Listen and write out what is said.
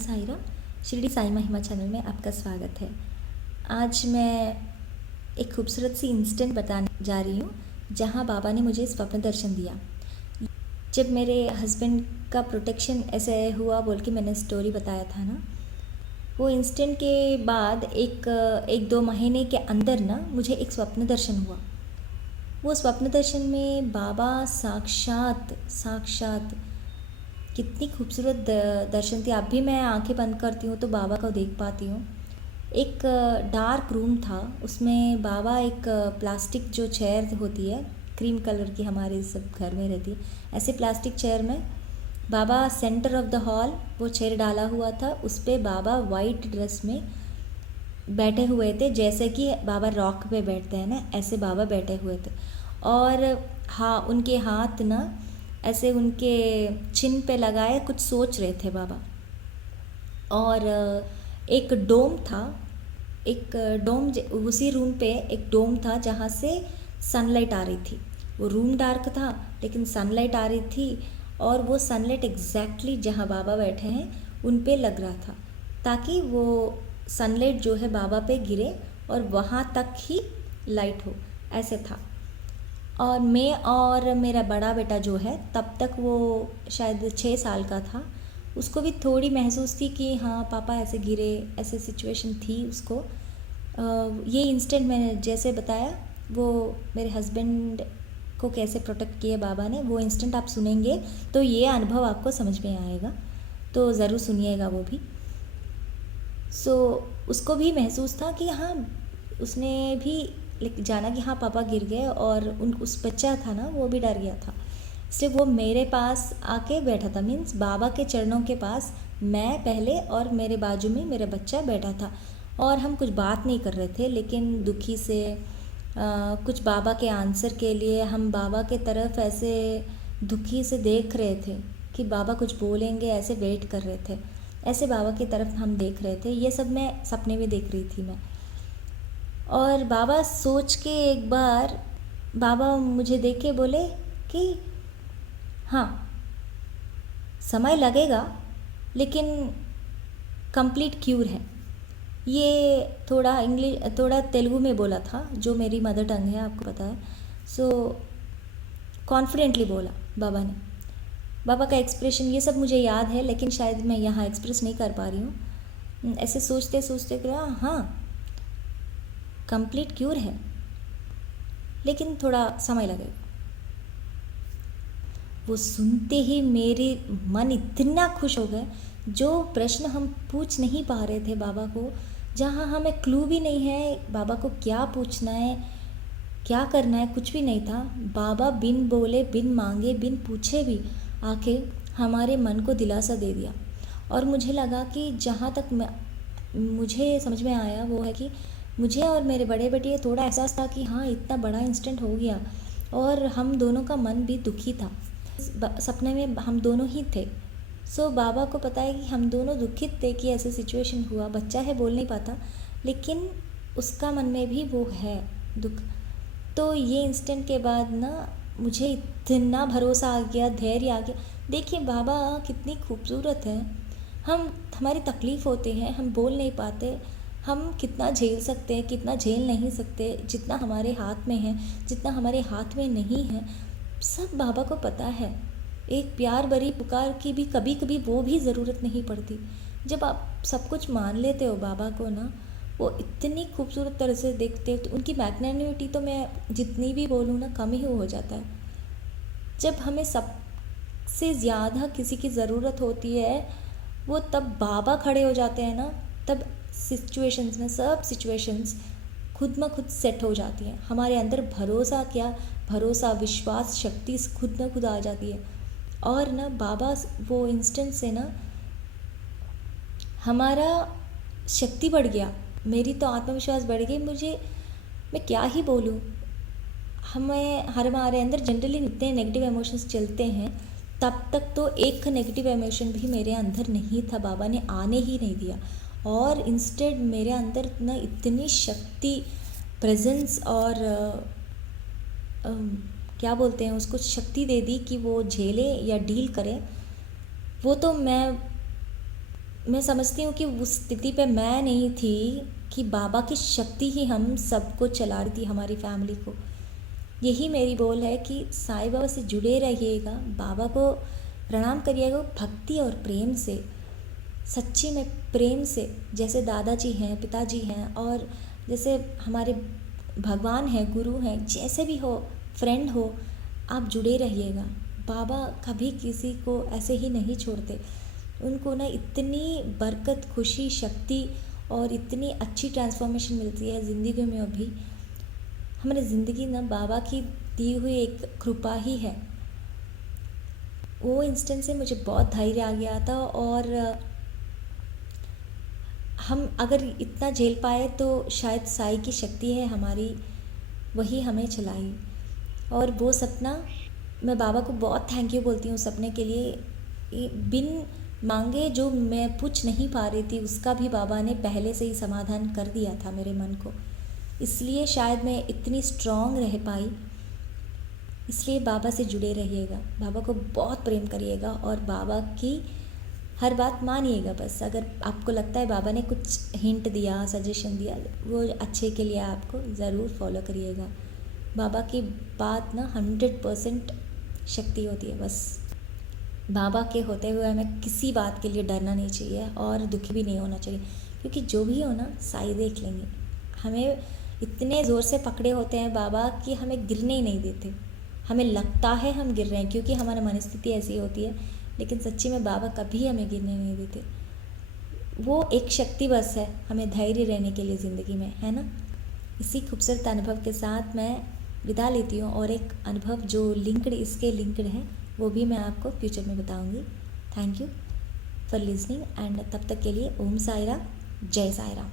साई राम। शिरडी साई महिमा चैनल में आपका स्वागत है। आज मैं एक खूबसूरत सी इंसिडेंट बताने जा रही हूँ जहाँ बाबा ने मुझे स्वप्न दर्शन दिया। जब मेरे हस्बैंड का प्रोटेक्शन ऐसे हुआ बोल के मैंने स्टोरी बताया था ना, वो इंसिडेंट के बाद एक दो महीने के अंदर ना मुझे एक स्वप्न दर्शन हुआ। वो स्वप्न दर्शन में बाबा साक्षात कितनी खूबसूरत दर्शन थी। अब भी मैं आंखें बंद करती हूँ तो बाबा को देख पाती हूँ। एक डार्क रूम था, उसमें बाबा एक प्लास्टिक जो चेयर होती है क्रीम कलर की, हमारे सब घर में रहती है, ऐसे प्लास्टिक चेयर में बाबा सेंटर ऑफ द हॉल वो चेयर डाला हुआ था। उस पर बाबा वाइट ड्रेस में बैठे हुए थे, जैसे कि बाबा रॉक पे बैठते हैं ना, ऐसे बाबा बैठे हुए थे। और हाँ, उनके हाथ ना ऐसे उनके चिन पे लगाए कुछ सोच रहे थे बाबा। और एक डोम था, एक डोम उसी रूम पे एक डोम था जहाँ से सनलाइट आ रही थी। वो रूम डार्क था लेकिन सनलाइट आ रही थी, और वो सनलाइट एग्जैक्टली जहाँ बाबा बैठे हैं उन पे लग रहा था, ताकि वो सनलाइट जो है बाबा पे गिरे और वहाँ तक ही लाइट हो, ऐसे था। और मैं और मेरा बड़ा बेटा जो है तब तक वो शायद 6 साल का था, उसको भी थोड़ी महसूस थी कि हाँ पापा ऐसे गिरे, ऐसे सिचुएशन थी उसको। ये इंस्टेंट मैंने जैसे बताया, वो मेरे हस्बैंड को कैसे प्रोटेक्ट किए बाबा ने, वो इंस्टेंट आप सुनेंगे तो ये अनुभव आपको समझ में आएगा, तो ज़रूर सुनिएगा वो भी। उसको भी महसूस था कि हाँ, उसने भी जाना कि हाँ पापा गिर गए, और उस बच्चा था ना वो भी डर गया था, इसलिए वो मेरे पास आके बैठा था। मीन्स बाबा के चरणों के पास मैं पहले और मेरे बाजू में मेरा बच्चा बैठा था, और हम कुछ बात नहीं कर रहे थे, लेकिन दुखी से कुछ बाबा के आंसर के लिए हम बाबा के तरफ ऐसे दुखी से देख रहे थे कि बाबा कुछ बोलेंगे, ऐसे वेट कर रहे थे, ऐसे बाबा की तरफ हम देख रहे थे। ये सब मैं सपने में देख रही थी मैं। और बाबा सोच के एक बार बाबा मुझे देख के बोले कि हाँ, समय लगेगा लेकिन कंप्लीट क्यूर है। ये थोड़ा तेलुगु में बोला था, जो मेरी मदर टंग है, आपको पता है। कॉन्फिडेंटली बोला बाबा ने। बाबा का एक्सप्रेशन ये सब मुझे याद है, लेकिन शायद मैं यहाँ एक्सप्रेस नहीं कर पा रही हूँ। ऐसे सोचते सोचते कहा हाँ, कंप्लीट क्यूर है लेकिन थोड़ा समय लगेगा। वो सुनते ही मेरे मन इतना खुश हो गए। जो प्रश्न हम पूछ नहीं पा रहे थे बाबा को, जहाँ हमें क्लू भी नहीं है बाबा को क्या पूछना है, क्या करना है, कुछ भी नहीं था। बाबा बिन बोले, बिन मांगे, बिन पूछे भी आके हमारे मन को दिलासा दे दिया। और मुझे लगा कि जहाँ तक मुझे समझ में आया वो है कि मुझे और मेरे बड़े बेटे थोड़ा एहसास था कि हाँ, इतना बड़ा इंसिडेंट हो गया, और हम दोनों का मन भी दुखी था। सपने में हम दोनों ही थे। बाबा को पता है कि हम दोनों दुखित थे कि ऐसे सिचुएशन हुआ। बच्चा है, बोल नहीं पाता, लेकिन उसका मन में भी वो है दुख। तो ये इंसिडेंट के बाद ना मुझे इतना भरोसा आ गया, धैर्य आ गया। देखिए बाबा कितनी खूबसूरत है। हमारी तकलीफ़ होते हैं, हम बोल नहीं पाते, हम कितना झेल सकते हैं, कितना झेल नहीं सकते, जितना हमारे हाथ में है, जितना हमारे हाथ में नहीं है, सब बाबा को पता है। एक प्यार भरी पुकार की भी कभी कभी वो भी ज़रूरत नहीं पड़ती। जब आप सब कुछ मान लेते हो बाबा को ना, वो इतनी खूबसूरत तरह से देखते हो, तो उनकी मैग्नेनिमिटी तो मैं जितनी भी बोलूँ ना कम ही हो जाता है। जब हमें सबसे ज़्यादा किसी की ज़रूरत होती है, वो तब बाबा खड़े हो जाते हैं ना, तब सिचुएशंस में सब सिचुएशंस खुद में खुद सेट हो जाती हैं। हमारे अंदर भरोसा, विश्वास, शक्ति खुद में खुद आ जाती है। और ना बाबा वो इंस्टेंट से ना हमारा शक्ति बढ़ गया, मेरी तो आत्मविश्वास बढ़ गई। मैं क्या ही बोलूँ। हमारे अंदर जनरली इतने नेगेटिव इमोशंस चलते हैं, तब तक तो एक नेगेटिव इमोशन भी मेरे अंदर नहीं था, बाबा ने आने ही नहीं दिया। और इंस्टेड मेरे अंदर ना इतनी शक्ति, प्रेजेंस और क्या बोलते हैं उसको, शक्ति दे दी कि वो झेले या डील करे। वो तो मैं मैं समझती हूँ कि उस स्थिति पे मैं नहीं थी कि बाबा की शक्ति ही हम सबको चला रही थी, हमारी फैमिली को। यही मेरी बोल है कि साईं बाबा से जुड़े रहिएगा, बाबा को प्रणाम करिएगा भक्ति और प्रेम से, सच्ची में प्रेम से, जैसे दादाजी हैं, पिताजी हैं, और जैसे हमारे भगवान हैं, गुरु हैं, जैसे भी हो, फ्रेंड हो, आप जुड़े रहिएगा। बाबा कभी किसी को ऐसे ही नहीं छोड़ते। उनको ना इतनी बरकत, खुशी, शक्ति और इतनी अच्छी ट्रांसफॉर्मेशन मिलती है ज़िंदगी में। अभी हमारी ज़िंदगी ना बाबा की दी हुई एक कृपा ही है। वो इंस्टेंट से मुझे बहुत धैर्य आ गया था, और हम अगर इतना झेल पाए तो शायद साई की शक्ति है हमारी, वही हमें चलाई। और वो सपना, मैं बाबा को बहुत थैंक यू बोलती हूँ सपने के लिए। बिन मांगे जो मैं पूछ नहीं पा रही थी, उसका भी बाबा ने पहले से ही समाधान कर दिया था मेरे मन को। इसलिए शायद मैं इतनी स्ट्रॉन्ग रह पाई। इसलिए बाबा से जुड़े रहिएगा, बाबा को बहुत प्रेम करिएगा, और बाबा की हर बात मानिएगा। बस अगर आपको लगता है बाबा ने कुछ हिंट दिया, सजेशन दिया, वो अच्छे के लिए, आपको ज़रूर फॉलो करिएगा। बाबा की बात ना 100% शक्ति होती है। बस बाबा के होते हुए हमें किसी बात के लिए डरना नहीं चाहिए और दुखी भी नहीं होना चाहिए, क्योंकि जो भी हो ना, साईं देख लेंगे। हमें इतने ज़ोर से पकड़े होते हैं बाबा कि हमें गिरने ही नहीं देते। हमें लगता है हम गिर रहे हैं क्योंकि हमारी मनस्थिति ऐसी होती है, लेकिन सच्ची में बाबा कभी हमें गिरने नहीं देते। वो एक शक्ति बस है हमें धैर्य रहने के लिए ज़िंदगी में, है ना। इसी खूबसूरत अनुभव के साथ मैं विदा लेती हूँ, और एक अनुभव जो इसके लिंक्ड है, वो भी मैं आपको फ्यूचर में बताऊँगी। Thank you for listening, and तब तक के लिए ओम साई राम, जय साई राम।